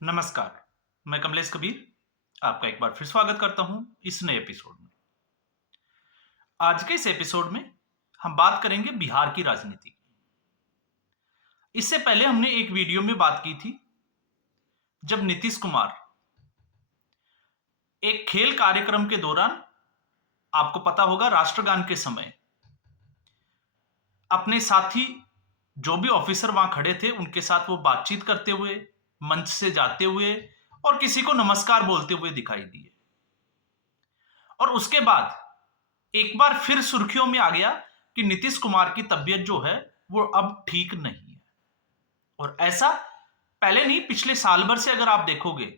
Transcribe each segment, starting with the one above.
नमस्कार, मैं कमलेश कबीर आपका एक बार फिर स्वागत करता हूं इस नए एपिसोड में। आज के इस एपिसोड में हम बात करेंगे बिहार की राजनीति। इससे पहले हमने एक वीडियो में बात की थी जब नीतीश कुमार एक खेल कार्यक्रम के दौरान, आपको पता होगा, राष्ट्रगान के समय अपने साथी जो भी ऑफिसर वहां खड़े थे उनके साथ वो बातचीत करते हुए, मंच से जाते हुए और किसी को नमस्कार बोलते हुए दिखाई दिए। और उसके बाद एक बार फिर सुर्खियों में आ गया कि नीतीश कुमार की तबीयत जो है वो अब ठीक नहीं है। और ऐसा पहले नहीं, पिछले साल भर से अगर आप देखोगे,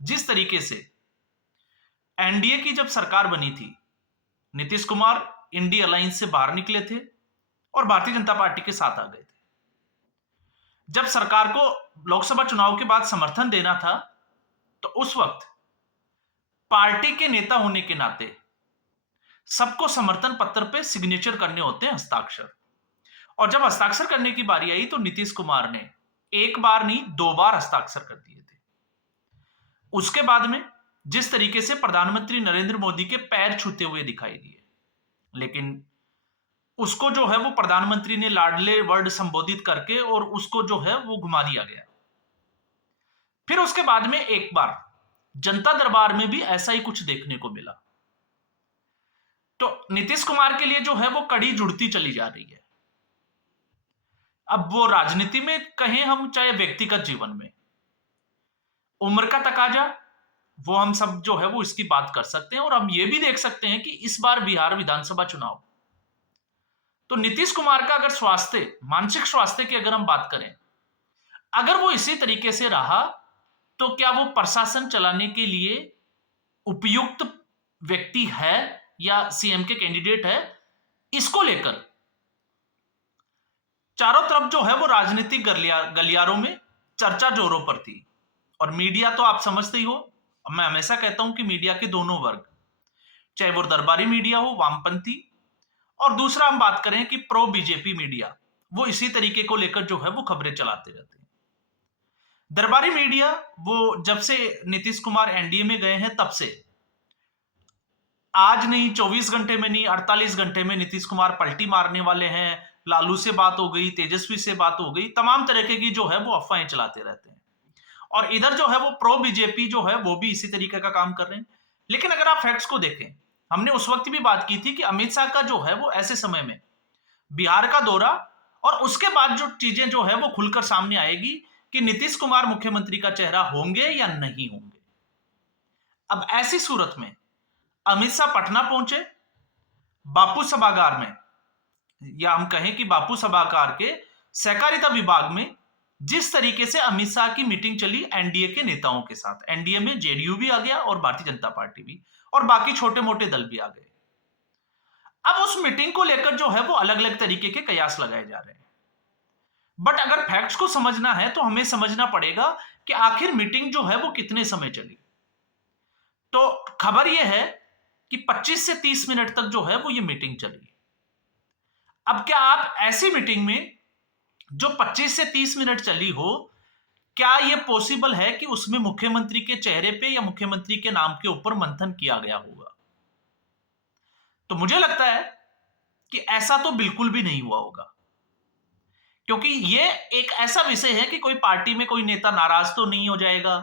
जिस तरीके से एनडीए की जब सरकार बनी थी, नीतीश कुमार इंडिया अलायंस से बाहर निकले थे और भारतीय जनता पार्टी के साथ आ गए थे। जब सरकार को लोकसभा चुनाव के बाद समर्थन देना था तो उस वक्त पार्टी के नेता होने के नाते सबको समर्थन पत्र पे सिग्नेचर करने होते हैं, हस्ताक्षर। और जब हस्ताक्षर करने की बारी आई तो नीतीश कुमार ने एक बार नहीं, दो बार हस्ताक्षर कर दिए थे। उसके बाद में जिस तरीके से प्रधानमंत्री नरेंद्र मोदी के पैर छूते हुए दिखाई दिए, लेकिन उसको जो है वो प्रधानमंत्री ने लाडले वर्ड संबोधित करके और उसको जो है वो घुमा दिया गया। फिर उसके बाद में एक बार जनता दरबार में भी ऐसा ही कुछ देखने को मिला। तो नीतीश कुमार के लिए जो है वो कड़ी जुड़ती चली जा रही है। अब वो राजनीति में कहें हम, चाहे व्यक्तिगत जीवन में, उम्र का तकाजा, वो हम सब जो है वो इसकी बात कर सकते हैं। और हम ये भी देख सकते हैं कि इस बार बिहार विधानसभा चुनाव, तो नीतीश कुमार का अगर स्वास्थ्य, मानसिक स्वास्थ्य की अगर हम बात करें, अगर वो इसी तरीके से रहा तो क्या वो प्रशासन चलाने के लिए उपयुक्त व्यक्ति है या सीएम के कैंडिडेट है? इसको लेकर चारों तरफ जो है वो राजनीतिक गलियारों में चर्चा जोरों पर थी। और मीडिया तो आप समझते ही हो, मैं हमेशा कहता हूं कि मीडिया के दोनों वर्ग, चाहे वो दरबारी मीडिया हो, वामपंथी, और दूसरा हम बात करें कि प्रो बीजेपी मीडिया, वो इसी तरीके को लेकर जो है वो खबरें चलाते रहते हैं। दरबारी मीडिया वो जब से नीतीश कुमार एनडीए में गए हैं तब से, आज नहीं, 24 घंटे में नहीं, 48 घंटे में नीतीश कुमार पलटी मारने वाले हैं, लालू से बात हो गई, तेजस्वी से बात हो गई, तमाम तरीके की जो है वो अफवाहें चलाते रहते हैं। और इधर जो है वो प्रो बीजेपी जो है वो भी इसी तरीके का काम कर रहे हैं। लेकिन अगर आप फैक्ट्स को देखें, हमने उस वक्त भी बात की थी कि अमित शाह का जो है वो ऐसे समय में बिहार का दौरा, और उसके बाद जो चीजें जो है वो खुलकर सामने आएगी कि नीतीश कुमार मुख्यमंत्री का चेहरा होंगे या नहीं होंगे। अब ऐसी सूरत में अमित शाह पटना पहुंचे, बापू सभागार में, या हम कहें कि बापू सभागार के सहकारिता विभाग में जिस तरीके से अमित शाह की मीटिंग चली एनडीए के नेताओं के साथ, एनडीए में जेडीयू भी आ गया और भारतीय जनता पार्टी भी, और बाकी छोटे मोटे दल भी आ गए। अब उस मीटिंग को लेकर जो है वो अलग अलग तरीके के कयास लगाए जा रहे हैं। बट अगर फैक्ट्स को समझना है तो हमें समझना पड़ेगा कि आखिर मीटिंग जो है वो कितने समय चली। तो खबर यह है कि 25 से 30 मिनट तक जो है वो ये मीटिंग चली। अब क्या आप ऐसी मीटिंग में जो 25 से 30 मिनट चली हो, क्या यह पॉसिबल है कि उसमें मुख्यमंत्री के चेहरे पे या मुख्यमंत्री के नाम के ऊपर मंथन किया गया होगा? तो मुझे लगता है कि ऐसा तो बिल्कुल भी नहीं हुआ होगा, क्योंकि यह एक ऐसा विषय है कि कोई पार्टी में कोई नेता नाराज तो नहीं हो जाएगा,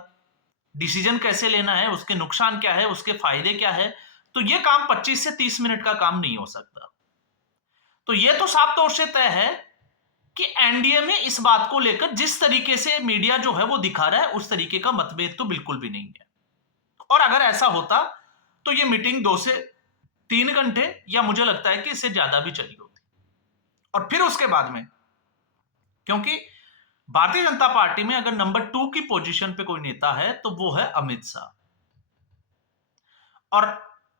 डिसीजन कैसे लेना है, उसके नुकसान क्या है, उसके फायदे क्या है, तो यह काम 25 से 30 मिनट का काम नहीं हो सकता। तो यह तो साफ तौर से तय है कि एनडीए में इस बात को लेकर जिस तरीके से मीडिया जो है वो दिखा रहा है, उस तरीके का मतभेद तो बिल्कुल भी नहीं है। और अगर ऐसा होता तो ये मीटिंग 2 से 3 घंटे, या मुझे लगता है कि इससे ज्यादा भी चली होती। और फिर उसके बाद में, क्योंकि भारतीय जनता पार्टी में अगर नंबर 2 की पोजीशन पे कोई नेता है तो वो है अमित शाह। और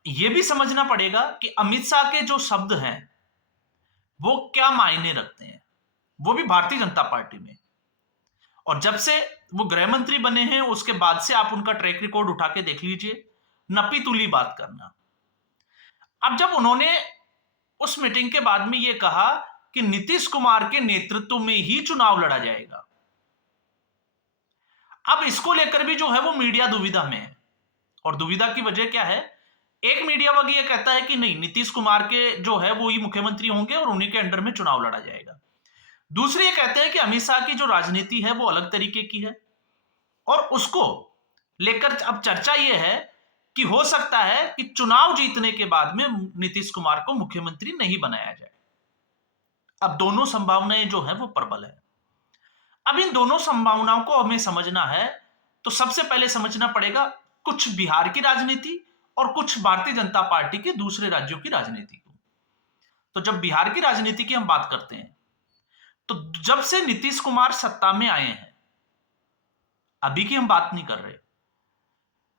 यह भी समझना पड़ेगा कि अमित शाह के जो शब्द हैं वो क्या मायने रखते हैं, वो भी भारतीय जनता पार्टी में। और जब से वो गृह मंत्री बने हैं उसके बाद से आप उनका ट्रैक रिकॉर्ड उठा के देख लीजिए, नपी तुली बात करना। अब जब उन्होंने उस मीटिंग के बाद में ये कहा कि नीतीश कुमार के नेतृत्व में ही चुनाव लड़ा जाएगा, अब इसको लेकर भी जो है वो मीडिया दुविधा में है। और दुविधा की वजह क्या है? एक मीडिया वर्ग ये कहता है कि नहीं, नीतीश कुमार के जो है वो ही मुख्यमंत्री होंगे और उन्हीं के अंडर में चुनाव लड़ा जाएगा। दूसरे ये कहते हैं कि अमित शाह की जो राजनीति है वो अलग तरीके की है और उसको लेकर अब चर्चा ये है कि हो सकता है कि चुनाव जीतने के बाद में नीतीश कुमार को मुख्यमंत्री नहीं बनाया जाए। अब दोनों संभावनाएं जो है वो प्रबल है। अब इन दोनों संभावनाओं को हमें समझना है तो सबसे पहले समझना पड़ेगा कुछ बिहार की राजनीति और कुछ भारतीय जनता पार्टी के दूसरे राज्यों की राजनीति को। तो जब बिहार की राजनीति की हम बात करते हैं तो जब से नीतीश कुमार सत्ता में आए हैं, अभी की हम बात नहीं कर रहे,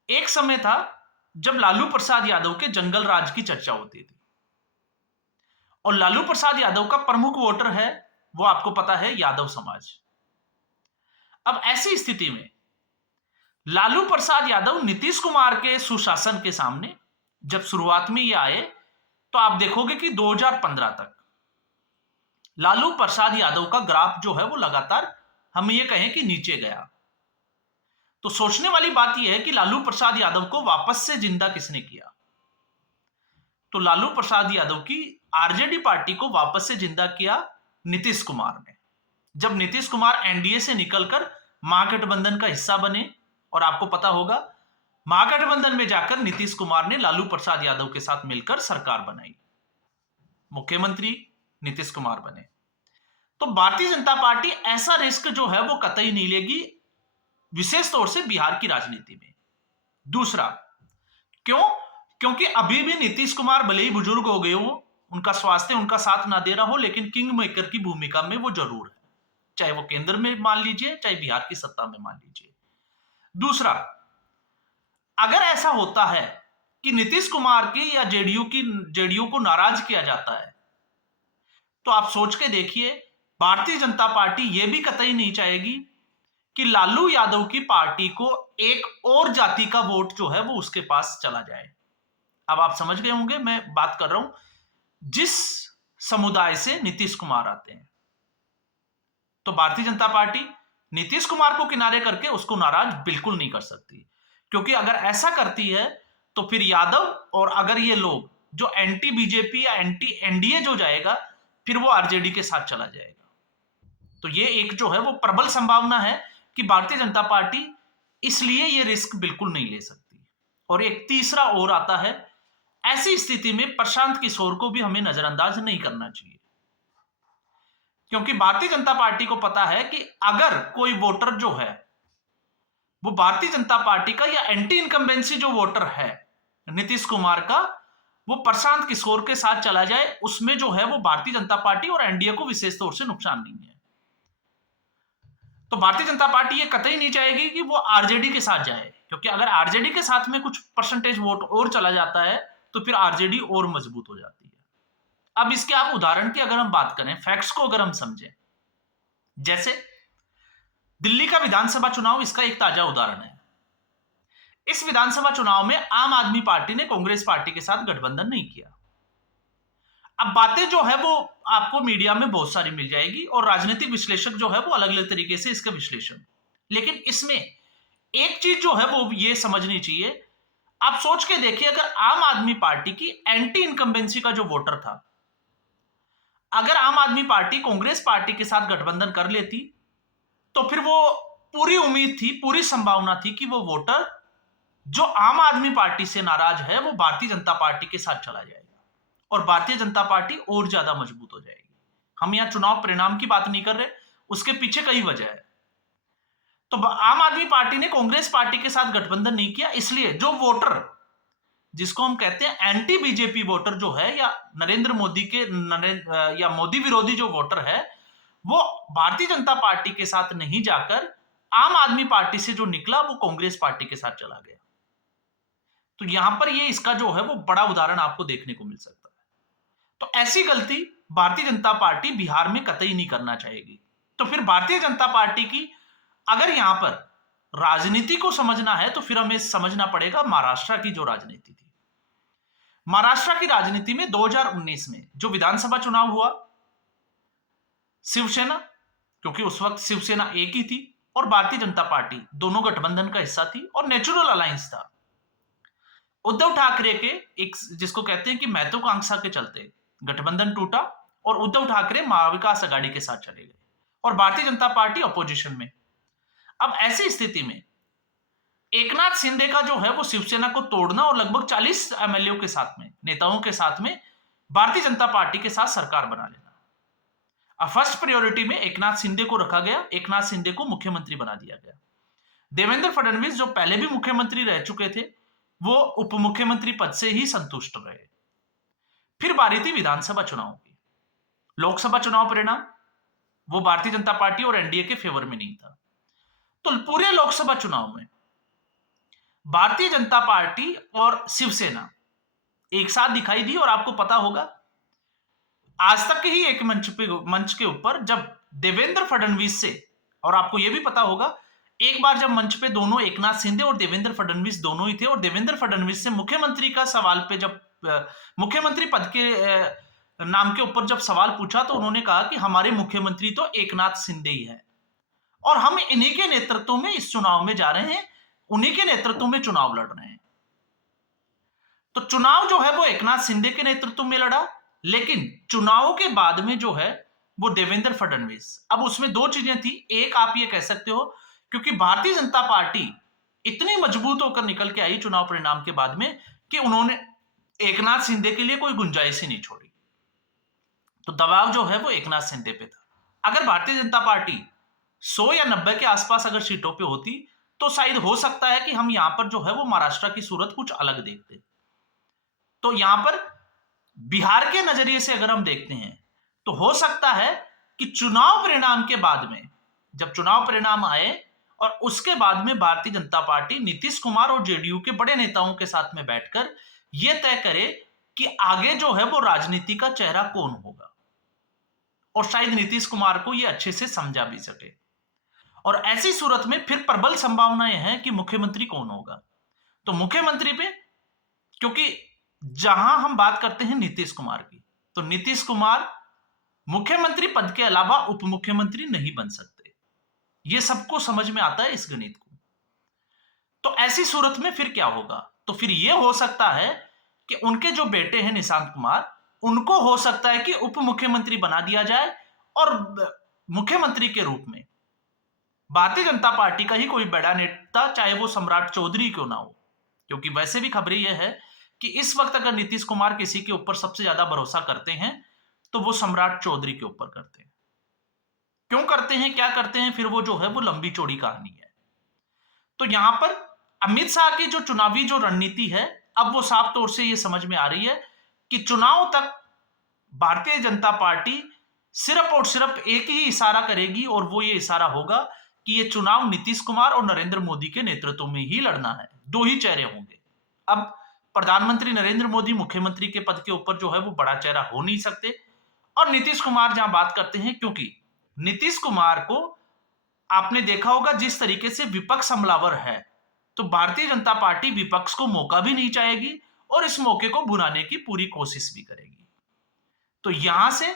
एक समय था जब लालू प्रसाद यादव के जंगल राज की चर्चा होती थी और लालू प्रसाद यादव का प्रमुख वोटर है वो आपको पता है यादव समाज। अब ऐसी स्थिति में लालू प्रसाद यादव नीतीश कुमार के सुशासन के सामने जब शुरुआत में ये आए तो आप देखोगे कि 2015 तक लालू प्रसाद यादव का ग्राफ जो है वो लगातार हम ये कहें कि नीचे गया। तो सोचने वाली बात यह है कि लालू प्रसाद यादव को वापस से जिंदा किसने किया? तो लालू प्रसाद यादव की आरजेडी पार्टी को वापस से जिंदा किया नीतीश कुमार ने। जब नीतीश कुमार एनडीए से निकलकर महागठबंधन का हिस्सा बने और आपको पता होगा महागठबंधन में जाकर नीतीश कुमार ने लालू प्रसाद यादव के साथ मिलकर सरकार बनाई, मुख्यमंत्री नीतीश कुमार बने। तो भारतीय जनता पार्टी ऐसा रिस्क जो है वो कतई नहीं लेगी, विशेष तौर से बिहार की राजनीति में। दूसरा, क्यों? क्योंकि अभी भी नीतीश कुमार भले ही बुजुर्ग हो गए हो, उनका स्वास्थ्य उनका साथ ना दे रहा हो, लेकिन किंग मेकर की भूमिका में वो जरूर है, चाहे वो केंद्र में मान लीजिए चाहे बिहार की सत्ता में मान लीजिए। दूसरा, अगर ऐसा होता है कि नीतीश कुमार की या जेडीयू को नाराज किया जाता है तो आप सोच के देखिए भारतीय जनता पार्टी यह भी कतई नहीं चाहेगी कि लालू यादव की पार्टी को एक और जाति का वोट जो है वो उसके पास चला जाए। अब आप समझ गए होंगे मैं बात कर रहा हूं जिस समुदाय से नीतीश कुमार आते हैं। तो भारतीय जनता पार्टी नीतीश कुमार को किनारे करके उसको नाराज बिल्कुल नहीं कर सकती, क्योंकि अगर ऐसा करती है तो फिर यादव और अगर ये लोग जो एंटी बीजेपी या एंटी एनडीए जो जाएगा फिर वो आरजेडी के साथ चला जाएगा। तो ये एक जो है वो प्रबल संभावना है कि भारतीय जनता पार्टी इसलिए ये रिस्क बिल्कुल नहीं ले सकती। और एक तीसरा और आता है, ऐसी स्थिति में प्रशांत किशोर को भी हमें नजरअंदाज नहीं करना चाहिए, क्योंकि भारतीय जनता पार्टी को पता है कि अगर कोई वोटर जो है वो भारतीय जनता पार्टी का या एंटी इनकम्बेंसी जो वोटर है नीतीश कुमार का वो प्रशांत किशोर के साथ चला जाए, उसमें जो है वो भारतीय जनता पार्टी और एनडीए को विशेष तौर से नुकसान नहीं है। तो भारतीय जनता पार्टी ये कतई नहीं चाहेगी कि वो आरजेडी के साथ जाए, क्योंकि अगर आरजेडी के साथ में कुछ परसेंटेज वोट और चला जाता है तो फिर आरजेडी और मजबूत हो जाती है। अब इसके आप उदाहरण की अगर हम बात करें, फैक्ट्स को अगर हम समझें, जैसे दिल्ली का विधानसभा चुनाव इसका एक ताजा उदाहरण है। इस विधानसभा चुनाव में आम आदमी पार्टी ने कांग्रेस पार्टी के साथ गठबंधन नहीं किया। अब बातें जो है वो आपको मीडिया में बहुत सारी मिल जाएगी और राजनीतिक विश्लेषक जो है वो अलग अलग तरीके से इसका विश्लेषण, लेकिन इसमें एक चीज जो है वो ये समझनी चाहिए, आप सोच के देखिए अगर आम आदमी पार्टी की एंटी इनकम्बेंसी का जो वोटर था, अगर आम आदमी पार्टी कांग्रेस पार्टी के साथ गठबंधन कर लेती तो फिर वो पूरी उम्मीद थी, पूरी संभावना थी कि वो वोटर जो आम आदमी पार्टी से नाराज है वो भारतीय जनता पार्टी के साथ चला जाएगा और भारतीय जनता पार्टी और ज्यादा मजबूत हो जाएगी। हम यहां चुनाव परिणाम की बात नहीं कर रहे, उसके पीछे कई वजह है। तो आम आदमी पार्टी ने कांग्रेस पार्टी के साथ गठबंधन नहीं किया, इसलिए जो वोटर जिसको हम कहते हैं एंटी बीजेपी वोटर जो है या नरेंद्र मोदी के या मोदी विरोधी जो वोटर है वो भारतीय जनता पार्टी के साथ नहीं जाकर आम आदमी पार्टी से जो निकला वो कांग्रेस पार्टी के साथ चला गया। तो यहां पर ये इसका जो है वो बड़ा उदाहरण आपको देखने को मिल सकता है। तो ऐसी गलती भारतीय जनता पार्टी बिहार में कतई नहीं करना चाहेगी। तो फिर भारतीय जनता पार्टी की अगर यहां पर राजनीति को समझना है तो फिर हमें समझना पड़ेगा महाराष्ट्र की जो राजनीति थी। महाराष्ट्र की राजनीति में 2019 में जो विधानसभा चुनाव हुआ, शिवसेना, क्योंकि उस वक्त शिवसेना एक ही थी, और भारतीय जनता पार्टी दोनों गठबंधन का हिस्सा थी और नेचुरल अलायंस था। उद्धव ठाकरे के एक जिसको कहते हैं कि महत्वाकांक्षा के चलते गठबंधन टूटा और उद्धव ठाकरे महाविकास आघाड़ी के साथ चले गए और भारतीय जनता पार्टी अपोजिशन में। अब ऐसी स्थिति में एकनाथ शिंदे का जो है वो शिवसेना को तोड़ना और लगभग 40 एमएलए के साथ में, नेताओं के साथ में भारतीय जनता पार्टी के साथ सरकार बना लेना। अब फर्स्ट प्रायोरिटी में एकनाथ शिंदे को रखा गया, एकनाथ शिंदे को मुख्यमंत्री बना दिया गया। देवेंद्र फडणवीस जो पहले भी मुख्यमंत्री रह चुके थे, वो उप मुख्यमंत्री पद से ही संतुष्ट रहे। फिर बारी थी विधानसभा चुनाव की। लोकसभा चुनाव परिणाम वो भारतीय जनता पार्टी और एनडीए के फेवर में नहीं था। तो पूरे लोकसभा चुनाव में भारतीय जनता पार्टी और शिवसेना एक साथ दिखाई दी और आपको पता होगा आज तक के ही एक मंच के ऊपर जब देवेंद्र फडणवीस से, और आपको यह भी पता होगा एक बार जब मंच पे दोनों एकनाथ शिंदे और देवेंद्र फडणवीस दोनों ही थे और देवेंद्र फडणवीस से मुख्यमंत्री का सवाल पे जब मुख्यमंत्री पद के नाम के ऊपर जब सवाल पूछा तो उन्होंने कहा कि हमारे मुख्यमंत्री तो एकनाथ शिंदे ही है और हम इन्हीं के नेतृत्व में इस चुनाव में जा रहे हैं, उन्हीं के नेतृत्व में चुनाव लड़ रहे हैं। तो चुनाव जो है वो एकनाथ शिंदे के नेतृत्व में लड़ा, लेकिन चुनाव के बाद में जो है वो देवेंद्र फडणवीस। अब उसमें दो चीजें थी, एक आप ये कह सकते हो क्योंकि भारतीय जनता पार्टी इतनी मजबूत होकर निकल के आई चुनाव परिणाम के बाद में कि उन्होंने एकनाथ शिंदे के लिए कोई गुंजाइश ही नहीं छोड़ी, तो दबाव जो है वो एकनाथ शिंदे पे था। अगर भारतीय जनता पार्टी 100 या 90 के आसपास अगर सीटों पे होती तो शायद हो सकता है कि हम यहां पर जो है वो महाराष्ट्र की सूरत कुछ अलग देखते। तो यहां पर बिहार के नजरिए से अगर हम देखते हैं तो हो सकता है कि चुनाव परिणाम के बाद में, जब चुनाव परिणाम आए और उसके बाद में भारतीय जनता पार्टी नीतीश कुमार और जेडीयू के बड़े नेताओं के साथ में बैठकर यह तय करे कि आगे जो है वो राजनीति का चेहरा कौन होगा और शायद नीतीश कुमार को यह अच्छे से समझा भी सके। और ऐसी सूरत में फिर प्रबल संभावनाएं हैं कि मुख्यमंत्री कौन होगा। तो मुख्यमंत्री पे, क्योंकि जहां हम बात करते हैं नीतीश कुमार की, तो नीतीश कुमार मुख्यमंत्री पद के अलावा उप मुख्यमंत्री नहीं बन सकते, यह सबको समझ में आता है इस गणित को। तो ऐसी सूरत में फिर क्या होगा, तो फिर यह हो सकता है कि उनके जो बेटे हैं निशांत कुमार, उनको हो सकता है कि उप मुख्यमंत्री बना दिया जाए और मुख्यमंत्री के रूप में भारतीय जनता पार्टी का ही कोई बड़ा नेता, चाहे वो सम्राट चौधरी क्यों ना हो, क्योंकि वैसे भी खबरें यह है कि इस वक्त अगर नीतीश कुमार किसी के ऊपर सबसे ज्यादा भरोसा करते हैं तो वो सम्राट चौधरी के ऊपर करते हैं। क्यों करते हैं, क्या करते हैं, फिर वो जो है वो लंबी चौड़ी कहानी है। तो यहां पर अमित शाह की जो चुनावी जो रणनीति है, अब वो साफ तौर से ये समझ में आ रही है कि चुनाव तक भारतीय जनता पार्टी सिर्फ और सिर्फ एक ही इशारा करेगी और वो ये इशारा होगा कि ये चुनाव नीतीश कुमार और नरेंद्र मोदी के नेतृत्व में ही लड़ना है, दो ही चेहरे होंगे। अब प्रधानमंत्री नरेंद्र मोदी मुख्यमंत्री के पद के ऊपर जो है वो बड़ा चेहरा हो नहीं सकते और नीतीश कुमार जहां बात करते हैं, क्योंकि नीतीश कुमार को आपने देखा होगा जिस तरीके से विपक्ष हमलावर है, तो भारतीय जनता पार्टी विपक्ष को मौका भी नहीं चाहेगी और इस मौके को भुनाने की पूरी कोशिश भी करेगी। तो यहां से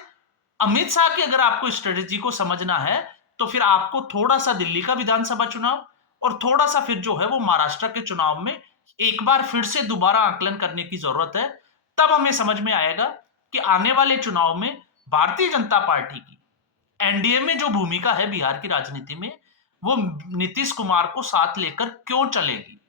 अमित शाह की अगर आपको स्ट्रेटेजी को समझना है तो फिर आपको थोड़ा सा दिल्ली का विधानसभा चुनाव और थोड़ा सा फिर जो है वो महाराष्ट्र के चुनाव में एक बार फिर से दोबारा आकलन करने की जरूरत है। तब हमें समझ में आएगा कि आने वाले चुनाव में भारतीय जनता पार्टी की एनडीए में जो भूमिका है बिहार की राजनीति में, वो नीतीश कुमार को साथ लेकर क्यों चलेगी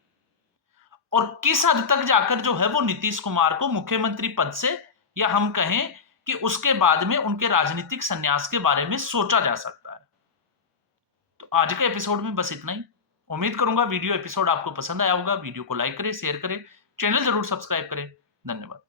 और किस हद तक जाकर जो है वो नीतीश कुमार को मुख्यमंत्री पद से, या हम कहें कि उसके बाद में उनके राजनीतिक संन्यास के बारे में सोचा जा सकता है। तो आज के एपिसोड में बस इतना ही। उम्मीद करूंगा वीडियो एपिसोड आपको पसंद आया होगा। वीडियो को लाइक करें, शेयर करें, चैनल जरूर सब्सक्राइब करें। धन्यवाद।